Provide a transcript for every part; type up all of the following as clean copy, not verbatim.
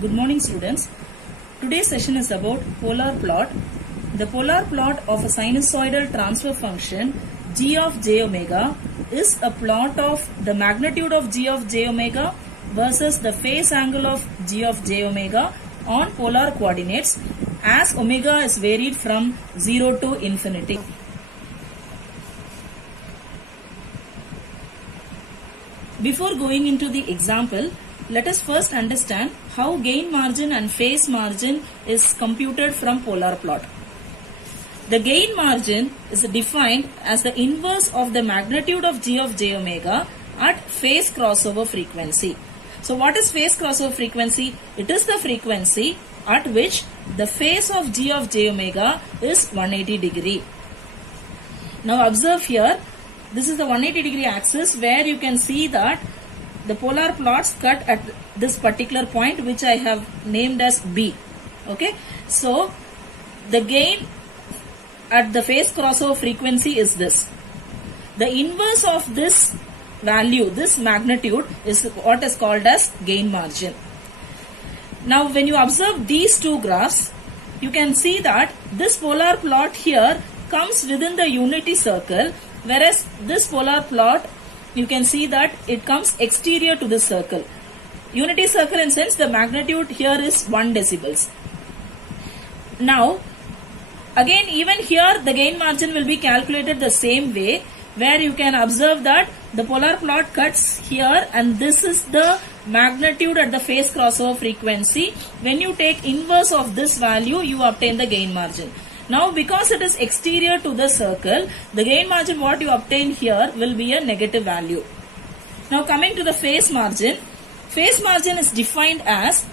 Good morning students. Today's session is about polar plot. The polar plot of a sinusoidal transfer function g of j omega is a plot of the magnitude of g of j omega versus the phase angle of g of j omega on polar coordinates as omega is varied from 0 to infinity. Before going into the example, let us first understand how gain margin and phase margin is computed from polar plot. The gain margin is defined as the inverse of the magnitude of g of j omega at phase crossover frequency. So what is phase crossover frequency? It is the frequency at which the phase of g of j omega is 180 degree. Now observe here, this is the 180 degree axis where you can see that the polar plots cut at this particular point which I have named as B. Okay, so the gain at the phase crossover frequency is this. The inverse of this value, this magnitude, is what is called as gain margin. Now when you observe these two graphs, you can see that this polar plot here comes within the unity circle, whereas this polar plot, you can see that it comes exterior to this circle. Unity circle in sense the magnitude here is 1 decibels. Now again even here the gain margin will be calculated the same way, where you can observe that the polar plot cuts here and this is the magnitude at the phase crossover frequency. When you take inverse of this value, you obtain the gain margin. Now because it is exterior to the circle, the gain margin what you obtain here will be a negative value. Now coming to the phase margin is defined as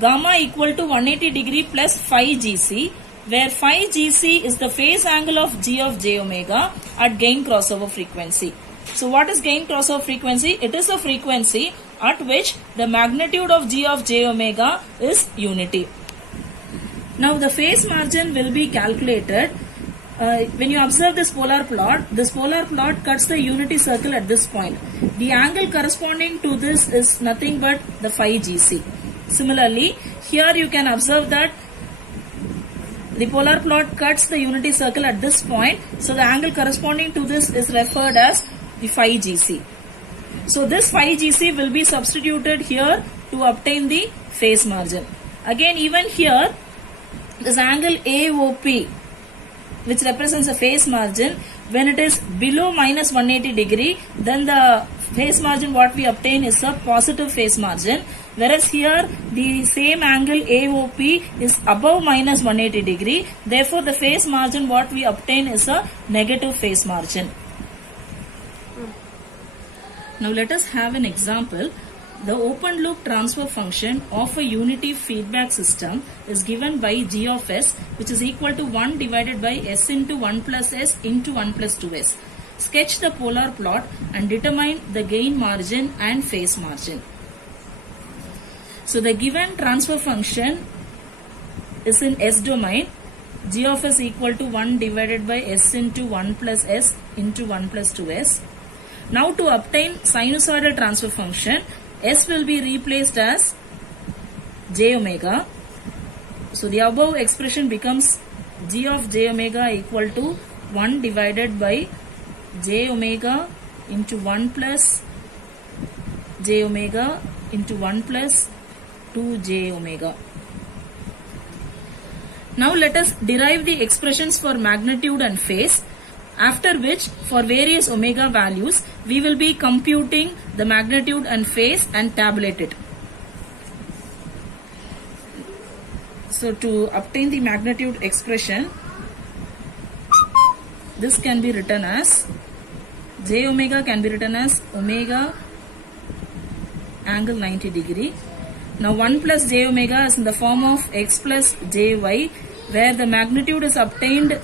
gamma equal to 180 degree plus phi gc, where phi gc is the phase angle of g of j omega at gain crossover frequency. So what is gain crossover frequency? It is the frequency at which the magnitude of g of j omega is unity. Now the phase margin will be calculated when you observe this polar plot cuts the unity circle at this point. The angle corresponding to this is nothing but the phi gc. Similarly, here you can observe that the polar plot cuts the unity circle at this point, so the angle corresponding to this is referred as the phi gc. So this phi gc will be substituted here to obtain the phase margin. Again even here, this angle AOP, which represents a phase margin, when it is below minus 180 degree, then the phase margin what we obtain is a positive phase margin, whereas here the same angle AOP is above minus 180 degree, therefore the phase margin what we obtain is a negative phase margin. Now let us have an example. The open loop transfer function of a unity feedback system is given by g of s, which is equal to 1 divided by s into 1 plus s into 1 plus 2s. Sketch the polar plot and determine the gain margin and phase margin. So the given transfer function is in s domain. G of s equal to 1 divided by s into 1 plus s into 1 plus 2s. Now to obtain sinusoidal transfer function, s will be replaced as j omega. So the above expression becomes g of j omega equal to 1 divided by j omega into 1 plus j omega into 1 plus 2j omega. Now let us derive the expressions for magnitude and phase, after which for various omega values we will be computing the magnitude and phase and tabulate it. So to obtain the magnitude expression, this can be written as j omega can be written as omega angle 90 degree. Now 1 plus j omega is in the form of x plus jy, where the magnitude is obtained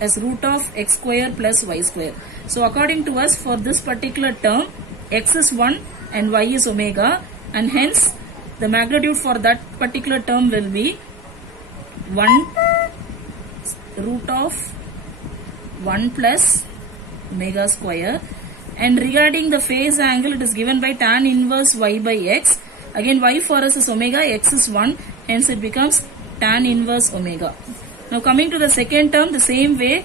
as root of x square plus y square. So according to us, for this particular term, x is 1 and y is omega, and hence the magnitude for that particular term will be 1 root of 1 plus omega square, And regarding the phase angle, it is given by tan inverse y by x. Again y for us is omega, x is 1, hence it becomes tan inverse omega. Now coming to the second term, the same way,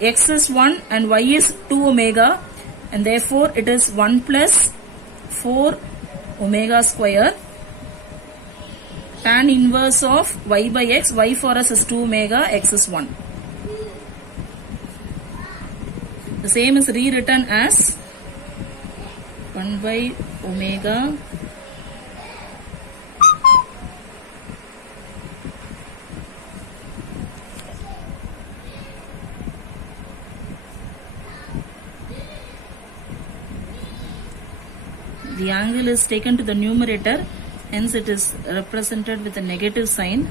x is 1 and y is 2 omega, and therefore it is 1 plus 4 omega square tan inverse of y by x. Y for us is 2 omega, x is 1. The same is rewritten as 1 by omega the angle is taken to the numerator, hence it is represented with a negative sign.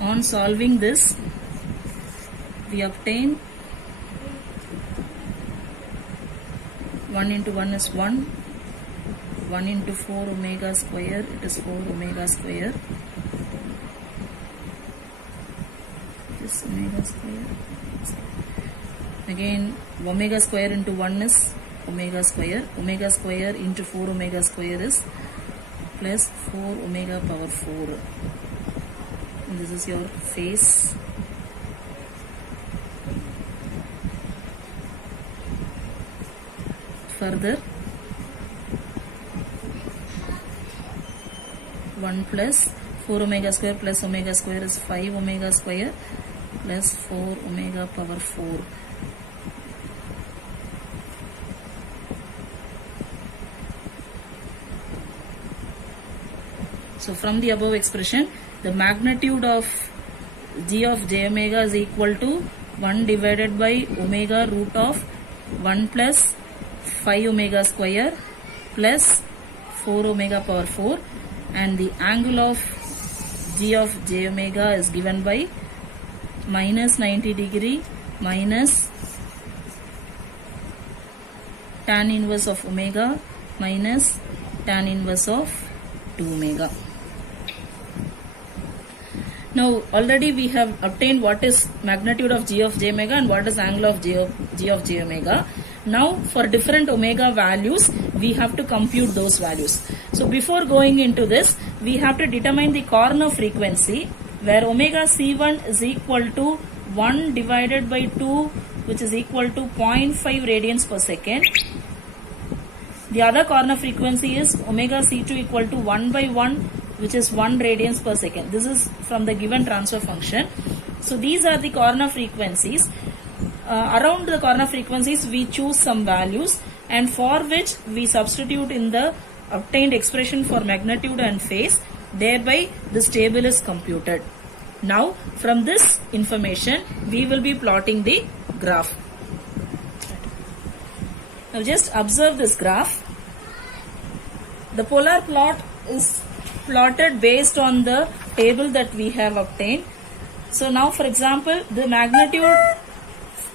On solving this, we obtain 1 into 1 is 1, 1 into 4 omega square, it is 4 omega square, this omega square. Again, omega square into 1 is omega square into 4 omega square is plus 4 omega power 4. And this is your phase. Further, 1 plus 4 omega square plus omega square is 5 omega square plus 4 omega power 4. So from the above expression, the magnitude of g of j omega is equal to 1 divided by omega root of 1 plus 5 omega square plus 4 omega power 4, and the angle of g of j omega is given by minus 90 degree minus tan inverse of omega minus tan inverse of 2 omega. Now already we have obtained what is magnitude of g of j omega and what is angle of g of j omega. Now for different omega values we have to compute those values. So before going into this, we have to determine the corner frequency, where omega c1 is equal to 1 divided by 2, which is equal to 0.5 radians per second. The other corner frequency is omega c2 equal to 1 by 1, which is 1 radians per second. This is from the given transfer function. So these are the corner frequencies. Around the corner frequencies we choose some values, and for which we substitute in the obtained expression for magnitude and phase. Thereby this table is computed. Now from this information we will be plotting the graph. Now just observe this graph. The polar plot is plotted based on the table that we have obtained. So now for example, the magnitude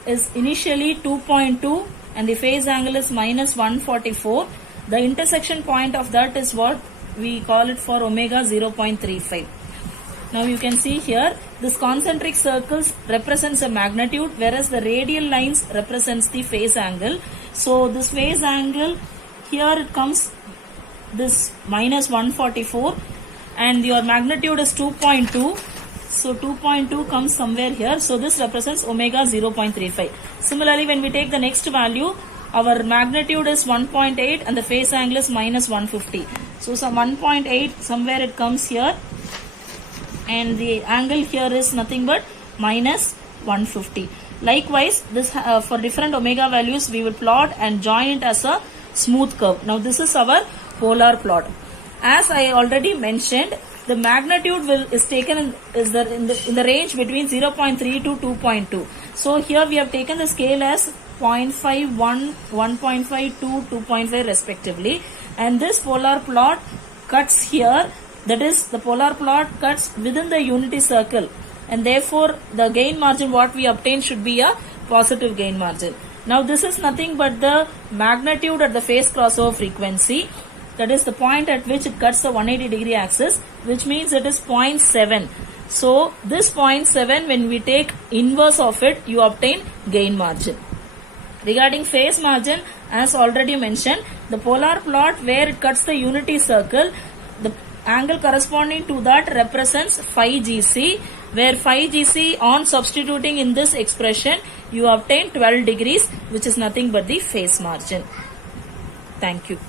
is initially 2.2 and the phase angle is minus 144. The intersection point of that is what we call it for omega 0.35. Now you can see here, this concentric circles represents a magnitude, whereas the radial lines represents the phase angle. So this phase angle, here it comes this minus 144 and your magnitude is 2.2. So 2.2 comes somewhere here. So this represents omega 0.35. Similarly, when we take the next value, our magnitude is 1.8 and the phase angle is minus 150. So some 1.8 somewhere it comes here, and the angle here is nothing but minus 150. Likewise, this for different omega values we will plot and join it as a smooth curve. Now this is our polar plot. As I already mentioned, the magnitude is taken in the range between 0.3 to 2.2. So here we have taken the scale as 0.5, 1, 1.5, 2, 2.5 respectively, and this polar plot cuts here. That is, the polar plot cuts within the unity circle, and therefore the gain margin what we obtain should be a positive gain margin. Now this is nothing but the magnitude at the phase crossover frequency, that is the point at which it cuts the 180 degree axis, which means it is 0.7. So this 0.7, when we take inverse of it, you obtain gain margin. Regarding phase margin, as already mentioned, the polar plot where it cuts the unity circle, the angle corresponding to that represents phi GC, where phi GC, on substituting in this expression, you obtain 12 degrees, which is nothing but the phase margin. Thank you.